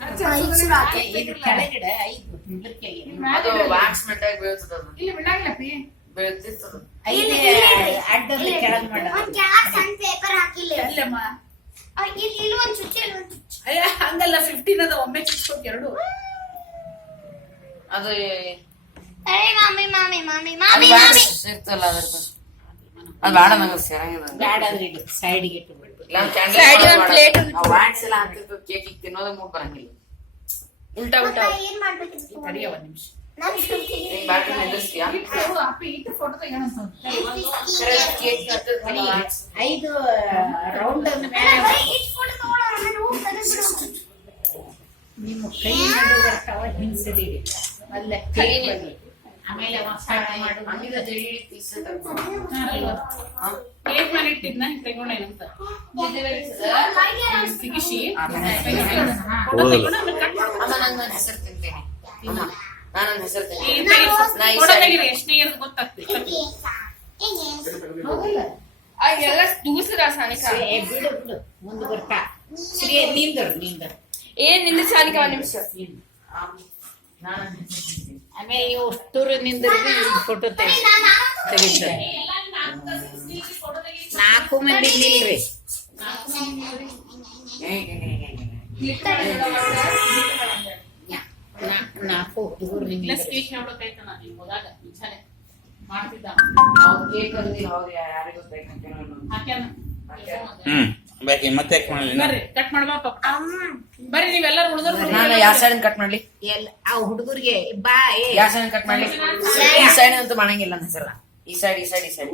ಕೆಳಗಡೆ ಅದು ವ್ಯಾಕ್ಸ್ ಮೆಟ್ಟಾಗಿ ಬೀಳ್ತದ ಇಲ್ಲಿ ಬಿಡಾಗಿಲ್ಲಪ್ಪಿ ಬೀಳ್ತಿರ್ತದ ಅಡ್ಡಲ್ಲಿ ಕೆಳಗ್ ಮಾಡ ಪೇಪರ್ ಹಾಕಿಲ್ಲ ಅಲ್ಲಮ್ಮ ಇಲ್ಲಿ ಒಂದ್ ಚುಚ್ಚಿ ಅಯ್ಯ ಹಂಗಲ್ಲ 15 ಅದ ಒಮ್ಮೆ ಚುಚ್ಕೋಕ್ ಎರಡು ಅದು ಅರೆ ಮಾಮಿ ಮಾಮಿ ಮಾಮಿ ಅದು ಮಾಮಿ ಮಾಮಿ ವ್ಯಾಕ್ಸ್ ಸಿಗ್ತಲ್ಲ ಅದ್ರದ್ದು ಅದು ಬೇಡ ನಂಗೆ ಸೇರಂಗಿಲ್ಲ ಬ್ಯಾಡ ಅಂದ್ರೆ ಇಡು ಸೈಡ್ಗೆ ಇಟ್ಬಿಡ್ಬೇಕು ಇಲ್ಲ Side ಒಂದ್ plate ಕ್ಯಾಂಡಲ್ ವ್ಯಾಕ್ಸ್ ಎಲ್ಲ ಹಾಕಿರ್ತೀವಿ ಕೇಕ್ ತಿನ್ನೋದೇ ಮೂಡ್ ಬರಂಗಿಲ್ಲ ಉಲ್ಟಾ ಉಲ್ಟಾ ಏನ್ ಮಾಡ್ಬೇಕಿತ್ತು ತಡಿಯ ಒಂದ್ ನಿಮಿಷ ನಾನು ನೀನ್ ಬ್ಯಾಟ್ರಿ ನಿಲ್ಲಿಸ್ತೀಯಾ ಅಪ್ಪಿ ಇಟ್ಟು ಫೋಟೋ ತೆಗೋಣಂತ ಕೇಕ್ ಹತ್ತಿರ್ತಾನೆ ವ್ಯಾಕ್ಸ್ 5 ರೌಂಡ್ ಫೋಟೋ ತಗೊಳ್ಳೋಣ ನಾನು ತೆಗೆದ್ಬಿಡು ನಿಮ್ಮ ಕೈ ನಡು ಬರ್ತಾವ ಹಿಂಸದಿರಿ ಅಲ್ಲ ಕ್ಲೀನ್ ಆಮೇಲೆ ಮಸಾಲ ಮಾಡು ಹಂಗಿದ್ರೆ ಜಡಿ ಪೀಸ್ ಕೇಕ್ ಮೇಲೆ ಇಟ್ಟಿದ್ನ ತೆಗೋಣೇನಂತ ಸಿಗಿಸಿ ಫೋಟೋ ತೆಗೋಣ ಆಮೇಲೆ ಕಟ್ ಮಾಡ್ಕೊ ಅಮ್ಮ ನಾನು ನನ್ನ ಹೆಸರು ತಿಂತೇನೆ ಅಮ್ಮ ನಾನು ನನ್ನ ಹೆಸರು ಈ ತಿಂತೇನೆ ತೆಗಿ ಫೋಟೋ ತೆಗಿರಿ ಎಷ್ಟನೇ ಇಯರ್ ಗೊತ್ತಾಗ್ತದೆ ಹೌದಲ್ಲ ಎಲ್ಲ ದೂಸರ ಸಾನಿಕಾ ಏ ಬಿಡು ಬಿಡು ಮುಂದೆ ಬರ್ತಾ ಶ್ರೀ ನಿಂದರು ಏನ್ ನಿಂದ ಸಾನಿಕಾ ಒಂದ್ ನಿಮಿಷ ನಾನು ನನ್ನ ಹೆಸರು ತಿಂತೇನೆ ಆಮೇಲೆ ಇವು ಅಷ್ಟೂರು ನಿಂದರಿಗೆ ಫೋಟೋ ತೆಗಿತಾರೆ 4 ಮಂದಿ ನಿಲ್ರಿ 4 ಹುಡುಗರು ಇಲ್ಲ ನಿಂದ್ರಿ ಸ್ಪೀಚ್ ಹೇಳ್ಬೇಕಾಯ್ತ ನಾನು ಈಗ ಹೋದಾಗ ಮುಂಚೆನೆ ಮಾಡ್ತಿದ್ದ ಅವ್ರು ಕೇಕ್ ಅಂದಿ ಹೌದು ಯಾರಿಗೂ ಗೊತ್ತಾಯ್ತು ಹಾಕ್ಯಾನ ಬೇಕಿ ಮತ್ತೆ ಯಾಕೆ ಮಾಡಲಿ ಬರ್ರಿ ಕಟ್ ಮಾಡ್ಬಾ ಬರ್ರಿ ನೀವೆಲ್ಲರೂ ಉಳಿದ್ರು ನಾನು ಯಾವ ಸೈಡ್ ಕಟ್ ಮಾಡ್ಲಿ ಎಲ್ಲ ಆ ಹುಡುಗರಿಗೆ ಬಾ ಏ ಯಾವ ಸೈಡ್ ಕಟ್ ಮಾಡ್ಲಿ ಈ ಸೈಡ್ ಅಂತೂ ಮಾಡಂಗಿಲ್ಲ ನನ್ನ ಹೆಸರ ಈ ಸೈಡ್ ಈ ಸೈಡ್ ಈ ಸೈಡ್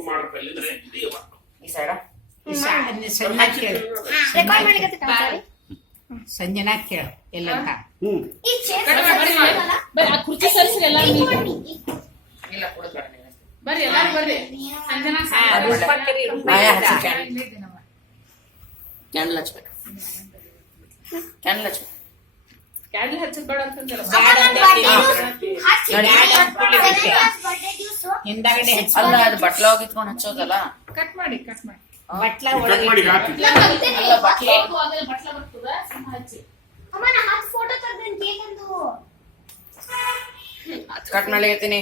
ಈ ಸೈಡಾ ಸಂಜನಾ ಕೇಳು ರೆಕಾರ್ಡ್ ಮಾಡ್ಲಿಕ್ಕೆ ಸಂಜನಾ ಕೇಳು ಎಲ್ಲಂತ ಈ ಚೇರ್ ಬರ್ರಿ ಆ ಕುರ್ಚಿ ಸರಿಸಿ ಎಲ್ಲಾರು ಇಲ್ಲ ಕೊಡ್ಬೇಡ ನೀನು ಬರ್ರಿ ಎಲ್ಲಾರು ಬರ್ರಿ ಸಂಜನಾ ಕ್ಯಾಂಡಲ್ ಹಚ್ಬೇಕು ಕ್ಯಾಂಡಲ್ ಹಚ್ಬೇಕು ಕ್ಯಾಂಡಲ್ ಹಚ್ಚದ್ ಬೇಡ ಅಂತಂದಿಲ್ಲ ಬರ್ಡೇ ದಿವಸ ಹಿಂದಾಗಡೆ ಅಲ್ಲ ಅದು ಬಟ್ಲ ಹೋಗಿತ್ಕೊಂಡು ಹಚ್ಚೋದಲ್ಲ ಕಟ್ ಮಾಡಿ ಕಟ್ ಮಾಡಿ ಬಟ್ಲ ಒಳಗೆ ಅಲ್ಲ ಬಟ್ಲ ಕೇಕ್ ಆಗಲ್ಲ ಬಟ್ಲ ಬರ್ತದ ಸುಮ್ಮ ಹಚ್ಚಿ ಅಮ್ಮ ನಾ 10 ಫೋಟೋ ತೆಗ್ದೇನ್ ಕೇಕ್ ಅಂದು ಕಟ್ ಮಾಡ್ಲಿಕತ್ತೀನಿ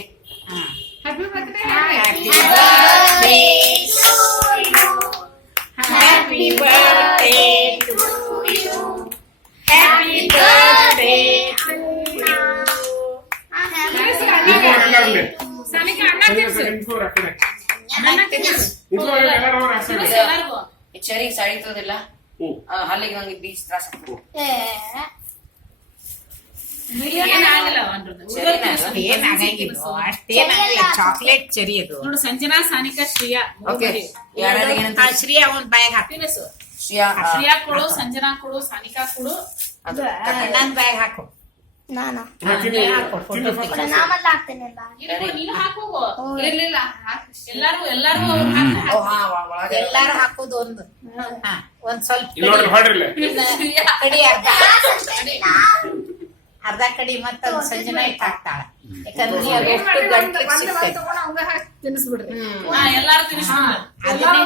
happy birthday happy birthday to you happy birthday to you Sanika ಅಣ್ಣ ತಿನ್ಸು ಎಲ್ಲಾರ್ಗು ಈ ಚರಿಗೆ ಸಡಿತೋದಿಲ್ಲ ಹಲ್ಲಿಗೆ ನಂಗೆ ಬೀಚ್ ತ್ರಾಸ ಏನಾಗಿಲ್ಲ ಒಂದ್ರದ್ದು ಏನಾಗಂಗಿಲ್ಲ ಅಷ್ಟೇನಾಗಲ್ಲ ಚಾಕ್ಲೇಟ್ ಚೆರಿ ಅದು ನೋಡು ಸಂಜನಾ ಸಾನಿಕಾ ಶ್ರೇಯಾ ಓಕೆ ಯಾರ್ಯಾರಿಗೆ ಶ್ರೀ ಅವನ್ ಬ್ಯಾಗ್ ಹಾಕಿ ತಿನ್ನಿಸು ಶ್ರೇಯಾ ಶ್ರೇಯಾ ಕೊಡು ಸಂಜನಾ ಕೊಡು ಸಾನಿಕಾ ಕೊಡು ಅದು ನನ್ ಬ್ಯಾಗ್ ಹಾಕು ನಾನಾ ಹಾಕು ಫೋಟೋ ತೆಗಿ ನಾಮಲ್ಲ ಹಾಕ್ತೇನೆ ಅಲ್ಲ ನೀನು ಹಾಕೋಗು ಇರ್ಲಿಲ್ಲ ಎಲ್ಲಾರು ಅವ್ರು ಹಾಕು. ಓ ಹಾ ಒಳಗೆ ಎಲ್ಲಾರು ಹಾಕೋದು ಒಂದು ಹಾ ಒಂದ್ ಸ್ವಲ್ಪ ಕಡಿ ಅರ್ಧ ಕಡಿ ಮತ್ತ ಸಂಜನಾ ಇಟ್ಟು ಹಾಕ್ತಾಳ ಯಾಕಂದ್ರೆ ಏನ್ ಅಷ್ಟು ಮಾಡಿ ಗಂಟ್ಲಿಗೆ ಸಿಗ್ತೈತಿ ಎಲ್ಲಾರು ತಿನ್ನಿಸ್ಬಿಡ್ರಿ ಅದನ್ನೇ